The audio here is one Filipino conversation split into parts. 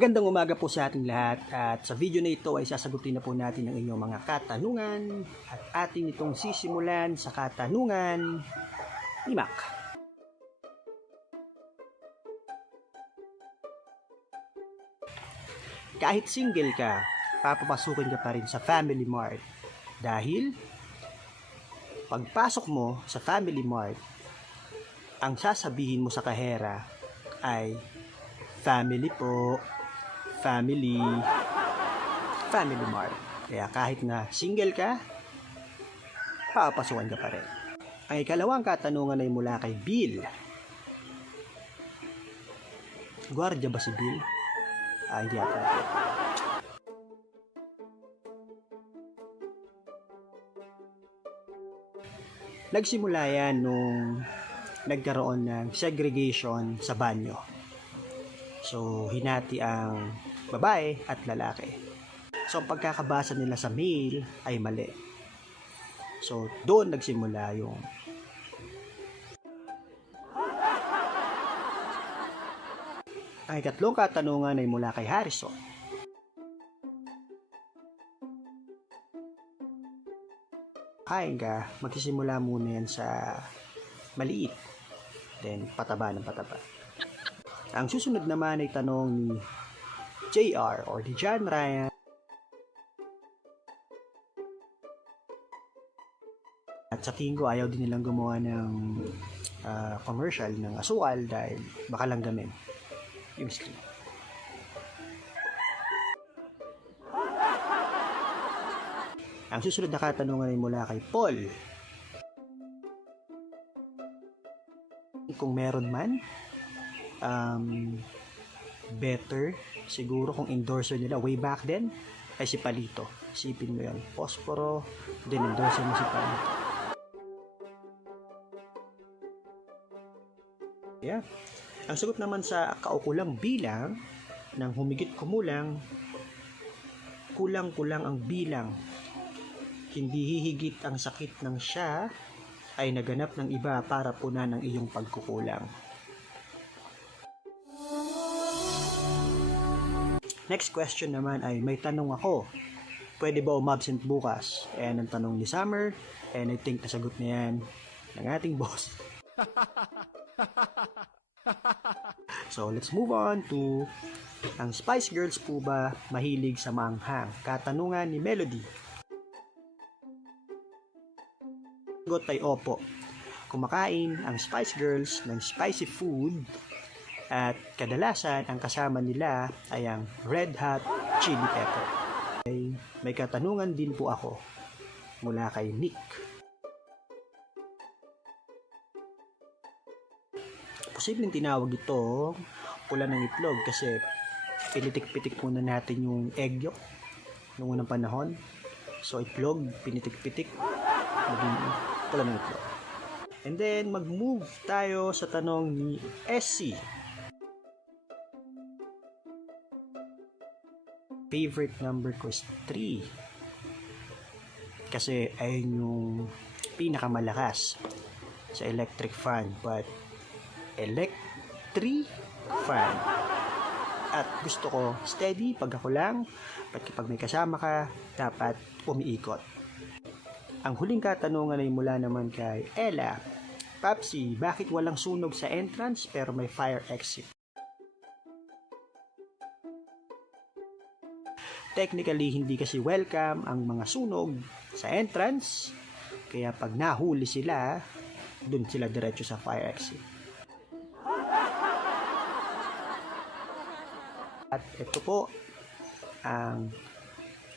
Magandang umaga po sa ating lahat at sa video na ito ay sasagutin na po natin ang inyong mga katanungan at ating itong sisimulan sa katanungan ni Mac. Kahit single ka, papapasukin ka pa rin sa Family Mart dahil pagpasok mo sa Family Mart, ang sasabihin mo sa kahera ay family po, family Mart. Kaya kahit na single ka, papasukan ka pa rin. Ang ikalawang katanungan ay mula kay Bill. Gwardiya ba si Bill? Hindi ata. Nagsimula yan nung nagkaroon ng segregation sa banyo. So, hinati ang babae at lalaki. So, ang pagkakabasa nila sa mail ay mali. So, doon nagsimula yung ang ikatlong katanungan ay mula kay Harrison. Kain ka, magsisimula muna yan sa maliit. Then, pataba ng pataba. Ang susunod naman ay tanong ni JR or ni John Ryan. At sa tingin ko ayaw din nilang gumawa ng commercial ng asukal dahil baka langgamin yung screen. Ang susunod na katanungan ay mula kay Paul. Kung meron man, better siguro kung endorser nila way back then ay si Palito. Isipin mo yun, Posporo, then endorser mo si Palito. Yeah. Ang sagot naman sa kaukulang bilang ng humigit kumulang, kulang-kulang ang bilang, hindi hihigit ang sakit ng siya ay naganap ng iba para punan ang iyong pagkukulang. Next question naman ay may tanong ako. Pwede ba umabsent bukas? And ang tanong ni Summer, and I think nasagot na yan ng ating boss. So let's move on to ang Spice Girls po ba mahilig sa manghang? Katanungan ni Melody. Sagot ay opo. Kumakain ang Spice Girls ng spicy food at kadalasan ang kasama nila ay ang red hot chili pepper. May katanungan din po ako mula kay Nick. Posibleng tinawag ito pula ng itlog kasi pinitik-pitik muna natin yung egg yolk noong unang panahon. So itlog, pinitik-pitik, maging pula ng itlog. And then mag-move tayo sa tanong ni SC. Favorite number ko is 3 kasi ayun yung pinakamalakas sa electric fan, but electric fan at gusto ko steady pag ako lang, but kapag may kasama ka dapat umiikot. Ang huling katanungan ay mula naman kay Ella. Papsi, bakit walang sunog sa entrance pero may fire exit? Technically, hindi kasi welcome ang mga sunog sa entrance. Kaya pag nahuli sila, dun sila diretso sa fire exit. At ito po ang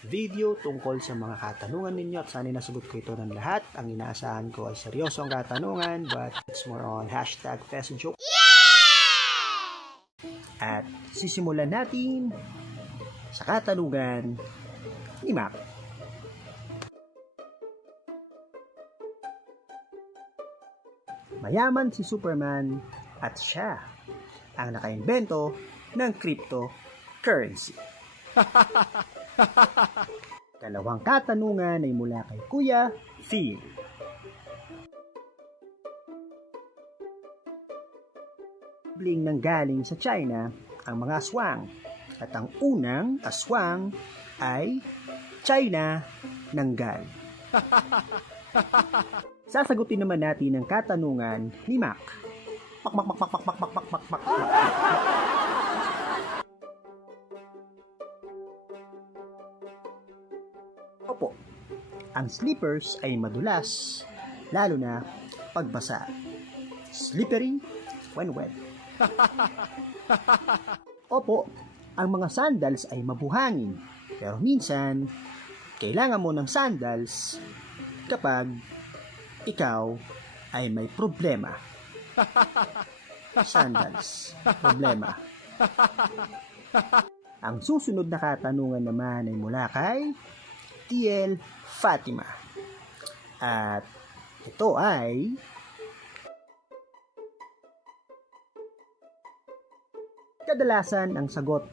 video tungkol sa mga katanungan ninyo at sana nasagot ko ito ng lahat. Ang inaasahan ko ay seryosong katanungan, but it's more on #FestJoke. At sisimulan natin sa katanungan ni Mac. Mayaman si Superman at siya ang nakaimbento ng cryptocurrency. Dalawang katanungan ay mula kay Kuya Phil. Bling nang galing sa China ang mga aswang At ang unang aswang ay China Nanggal. Sasagutin naman natin ang katanungan ni Mac. Mak. Opo, ang slippers ay madulas, lalo na pagbasa. Slippery when wet. Opo, ang mga sandals ay mabuhangin, pero minsan, kailangan mo ng sandals kapag ikaw ay may problema. Sandals, problema. Ang susunod na katanungan naman ay mula kay TL Fatima. At ito ay kadalasan ang sagot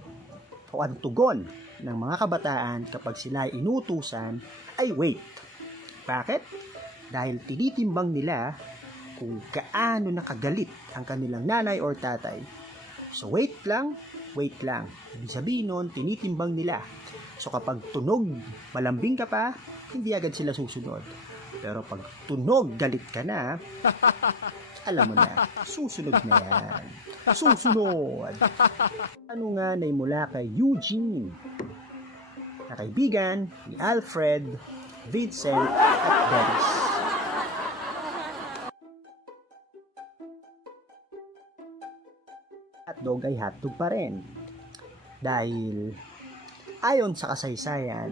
o ang tugon ng mga kabataan kapag sila ay inutusan ay wait. Bakit? Dahil tinitimbang nila kung gaano nakagalit ang kanilang nanay or tatay. So wait lang. Ibig sabihin nun, tinitimbang nila. So kapag tunog, malambing ka pa, hindi agad sila susunod. Pero pag tunog, galit ka na, alam mo na, susunod na yan. Susunod. Ano nga na mula kay Eugene, na kaibigan ni Alfred, Vincent at Dennis. Hotdog ay hotdog pa rin. Dahil ayon sa kasaysayan,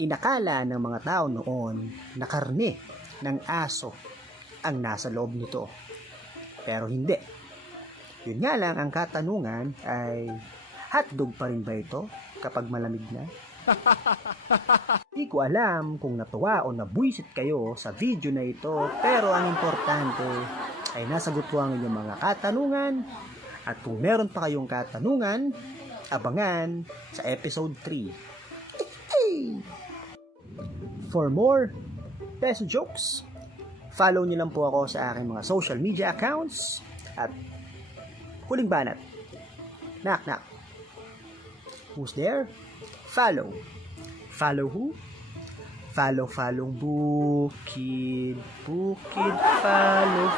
inakala ng mga tao noon na karne ng aso ang nasa loob nito. Pero hindi. Yun nga lang ang katanungan ay hotdog pa rin ba ito kapag malamig na? Di ko alam kung natuwa o nabwisit kayo sa video na ito, pero ang importante ay nasagot ko ang inyong mga katanungan, at kung meron pa kayong katanungan, abangan sa episode 3. For more peso jokes, follow niyo lang po ako sa aking mga social media accounts. At huling banat, knock knock, who's there? Follow who? Follow bukid, follow